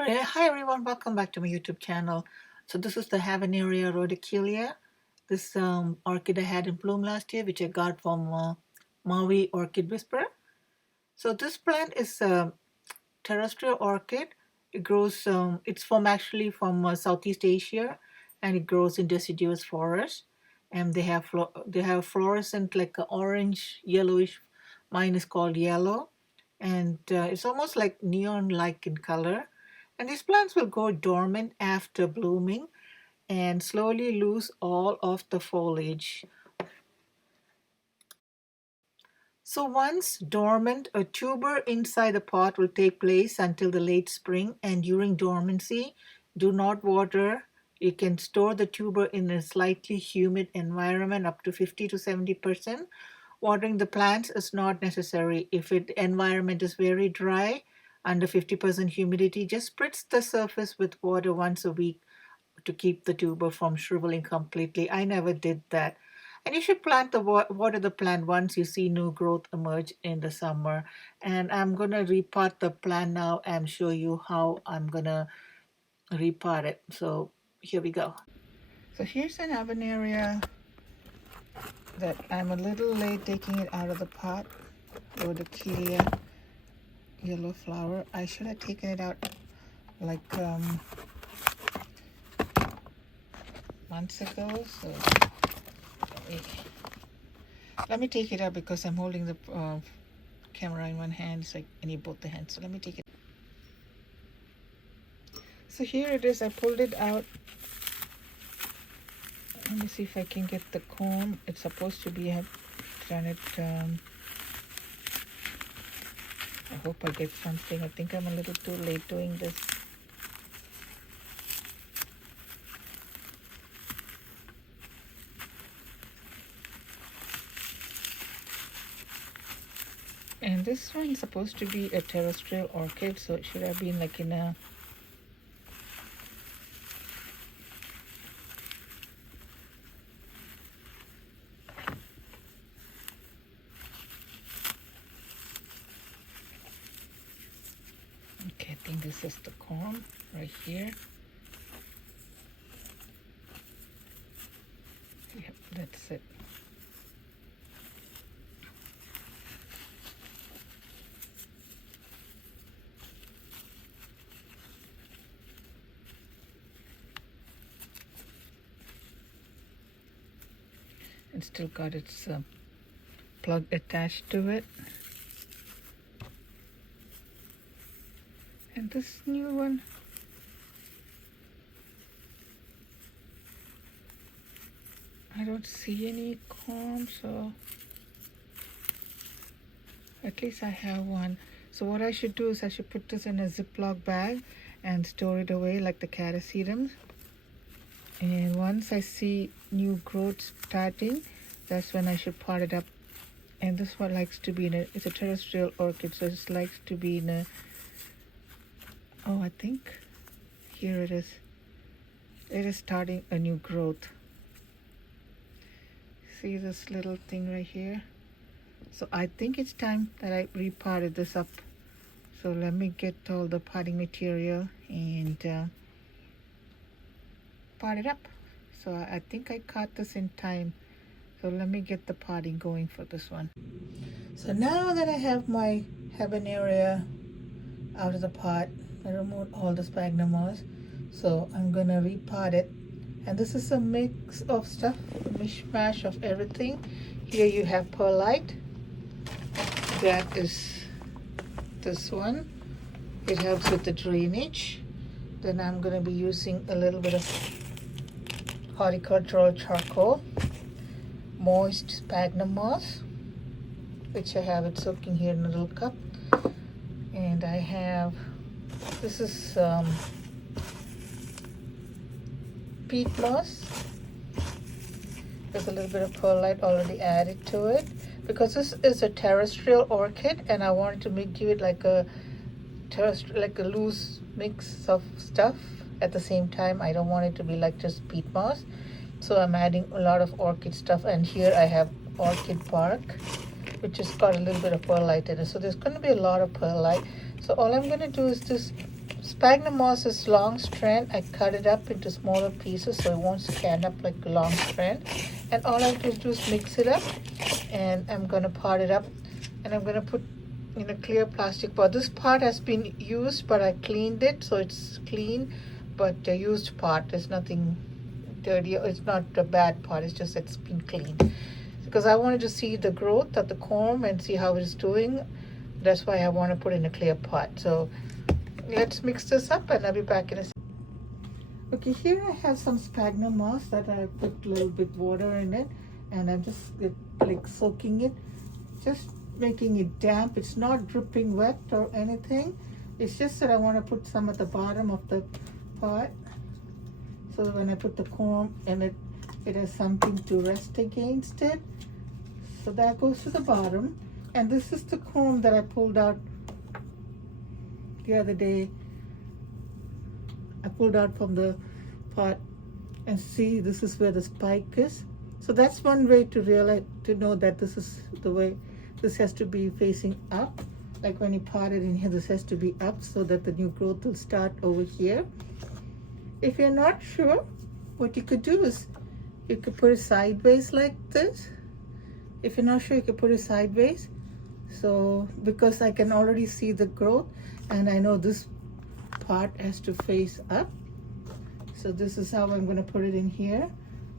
Alright, hi everyone, welcome back to my YouTube channel. So this is the Habenaria rhodocalia. This orchid I had in bloom last year, which I got from Maui Orchid Whisperer. So this plant is a terrestrial orchid. It grows, it's actually from Southeast Asia, and it grows in deciduous forests. And they have fluorescent like a orange yellowish. Mine is called yellow, and it's almost like neon-like in color. And these plants will go dormant after blooming and slowly lose all of the foliage. So once dormant, a tuber inside the pot will take place until the late spring, and during dormancy, do not water. You can store the tuber in a slightly humid environment up to 50 to 70%. Watering the plants is not necessary. If the environment is very dry, under 50% humidity, just spritz the surface with water once a week to keep the tuber from shriveling completely. I never did that. And you should plant water the plant once you see new growth emerge in the summer. And I'm gonna repot the plant now and show you how I'm gonna repot it. So here we go. So here's an Habenaria that I'm a little late taking it out of the pot. Rhodocalia yellow flower. I should have taken it out like months ago. So let me take it out because I'm holding the camera in one hand, so I need both the hands. So let me take it. So here it is. I pulled it out. Let me see if I can get the comb. It's supposed to be. I've done it. I hope I get something. I think I'm a little too late doing this. And this one's supposed to be a terrestrial orchid, so it should have been like in a okay, I think this is the comb right here. Yep, that's it. It's still got its plug attached to it. And this new one, I don't see any comb, so at least I have one. So what I should do is I should put this in a Ziploc bag and store it away like the catasetums. And once I see new growth starting, that's when I should pot it up. And this one likes to be in a, it's a terrestrial orchid, so it likes to be in a, oh, I think here it is. It is starting a new growth. See this little thing right here? So I think it's time that I repotted this up. So let me get all the potting material and pot it up. So I think I caught this in time. So let me get the potting going for this one. So now that I have my Habenaria out of the pot, I removed all the sphagnum moss. So I'm gonna repot it. And this is a mix of stuff, a mishmash of everything. Here you have perlite. That is this one. It helps with the drainage. Then I'm gonna be using a little bit of horticultural charcoal, moist sphagnum moss, which I have it soaking here in a little cup. And I have, this is peat moss. There's a little bit of perlite already added to it because this is a terrestrial orchid, and I wanted to give it like a terrestrial, like a loose mix of stuff. At the same time, I don't want it to be like just peat moss, so I'm adding a lot of orchid stuff. And here I have orchid bark, which has got a little bit of perlite in it, so there's going to be a lot of perlite. So all I'm going to do is just Sphagnum moss is long strand. I cut it up into smaller pieces so it won't stand up like a long strand. And all I have to do is mix it up, and I'm going to pot it up, and I'm going to put in a clear plastic pot. This pot has been used, but I cleaned it so it's clean, but a used pot. There's nothing dirty. It's not a bad pot, it's just it's been cleaned. Because I wanted to see the growth of the corm and see how it's doing. That's why I want to put in a clear pot. So let's mix this up and I'll be back in a second. Okay, here I have some sphagnum moss that I put a little bit water in it, and I'm just like soaking it, just making it damp. It's not dripping wet or anything. It's just that I want to put some at the bottom of the pot, so that when I put the corm in it, it has something to rest against it. So that goes to the bottom. And this is the corm that I pulled out the other day. I pulled out from the pot, and see, this is where the spike is. So that's one way to realize, to know that this is the way. This has to be facing up. Like when you pot it in here, this has to be up so that the new growth will start over here. If you're not sure, what you could do is you could put it sideways like this. If you're not sure, you could put it sideways. So because I can already see the growth, and I know this part has to face up. So this is how I'm going to put it in here.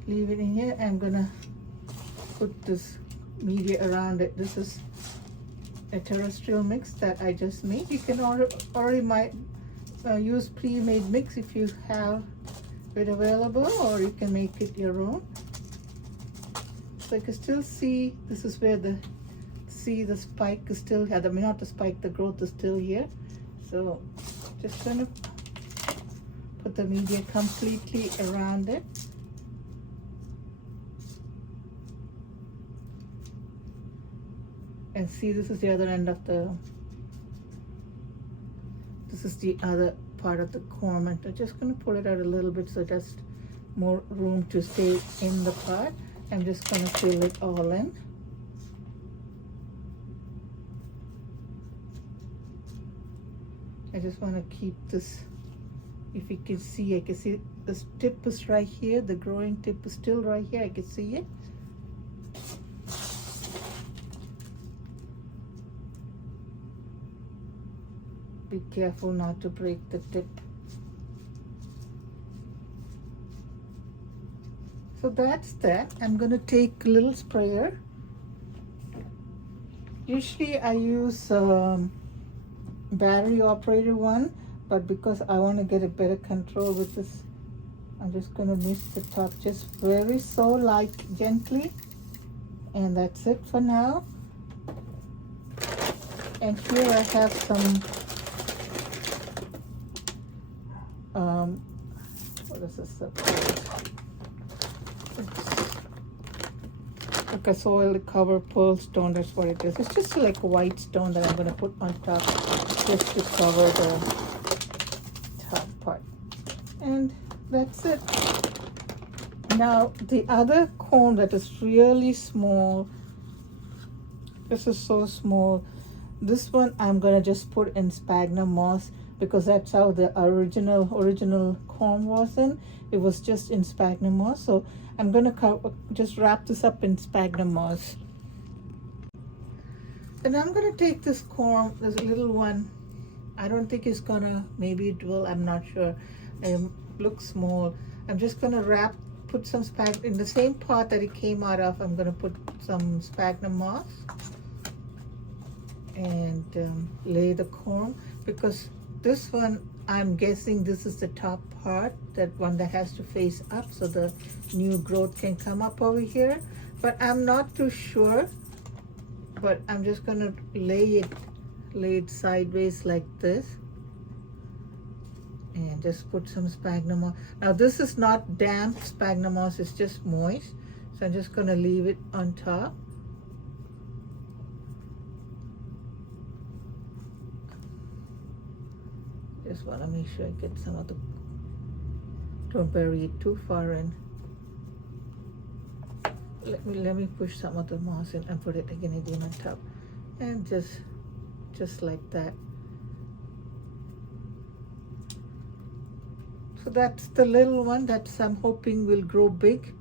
Leave it in here. I'm going to put this media around it. This is a terrestrial mix that I just made. You can already might use pre-made mix if you have it available, or you can make it your own. So you can still see, this is where the spike is still, not the spike, the growth is still here. So just gonna put the media completely around it. And see, this is the other end of this is the other part of the corm, and I'm just gonna pull it out a little bit so there's more room to stay in the pot. I'm just gonna fill it all in. I just want to keep this, if you can see, I can see this tip is right here, the growing tip is still right here, I can see it. Be careful not to break the tip. So that's that. I'm going to take a little sprayer. Usually I use battery operated one, but because I want to get a better control with this, I'm just going to mist the top just very light, gently, and that's it for now. And here I have some what is this called? It's like a soil cover pearl stone. That's what it is. It's just like a white stone that I'm going to put on top just to cover the top part. And that's it. Now the other corm that is really small, this is so small. This one I'm going to just put in sphagnum moss, because that's how the original corm was in. It was just in sphagnum moss. So I'm going to just wrap this up in sphagnum moss. Then I'm going to take this corm, this little one. I don't think it's going to, maybe it will, I'm not sure. It looks small. I'm just going to put some sphagnum, in the same pot that it came out of, I'm going to put some sphagnum moss. And lay the corm, because this one, I'm guessing this is the top part, that one that has to face up so the new growth can come up over here. But I'm not too sure, but I'm just gonna lay it sideways like this, and just put some sphagnum moss. Now this is not damp sphagnum moss, it's just moist, so I'm just gonna leave it on top. Just want to make sure I get some of the, don't bury it too far in. Let me push some of the moss in and put it again on top, and just like that. So that's the little one that I'm hoping will grow big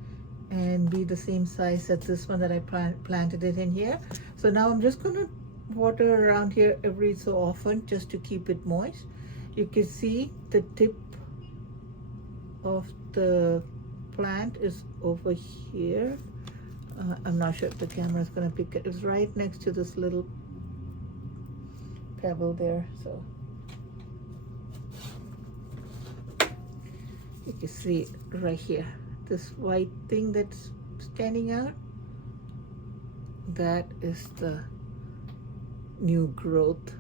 and be the same size as this one that I planted it in here. So now I'm just going to water around here every so often just to keep it moist. You can see the tip of the plant is over here. I'm not sure if the camera is going to pick it. It's right next to this little pebble there. So you can see it right here. This white thing that's standing out, that is the new growth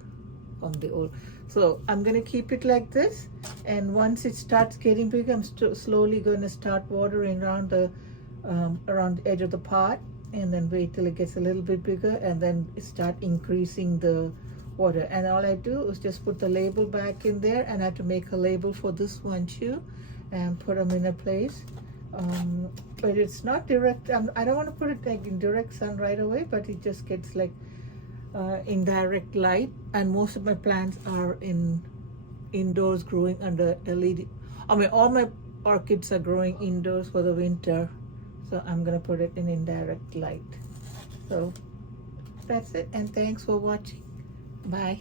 on the old. So I'm going to keep it like this, and once it starts getting big, I'm slowly going to start watering around the edge of the pot, and then wait till it gets a little bit bigger, and then start increasing the water. And all I do is just put the label back in there, and I have to make a label for this one too and put them in a place. But it's not direct. I don't want to put it like in direct sun right away, but it just gets like indirect light. And most of my plants are indoors growing under LED. I mean, all my orchids are growing indoors for the winter, so I'm gonna put it in indirect light. So that's it, and thanks for watching. Bye.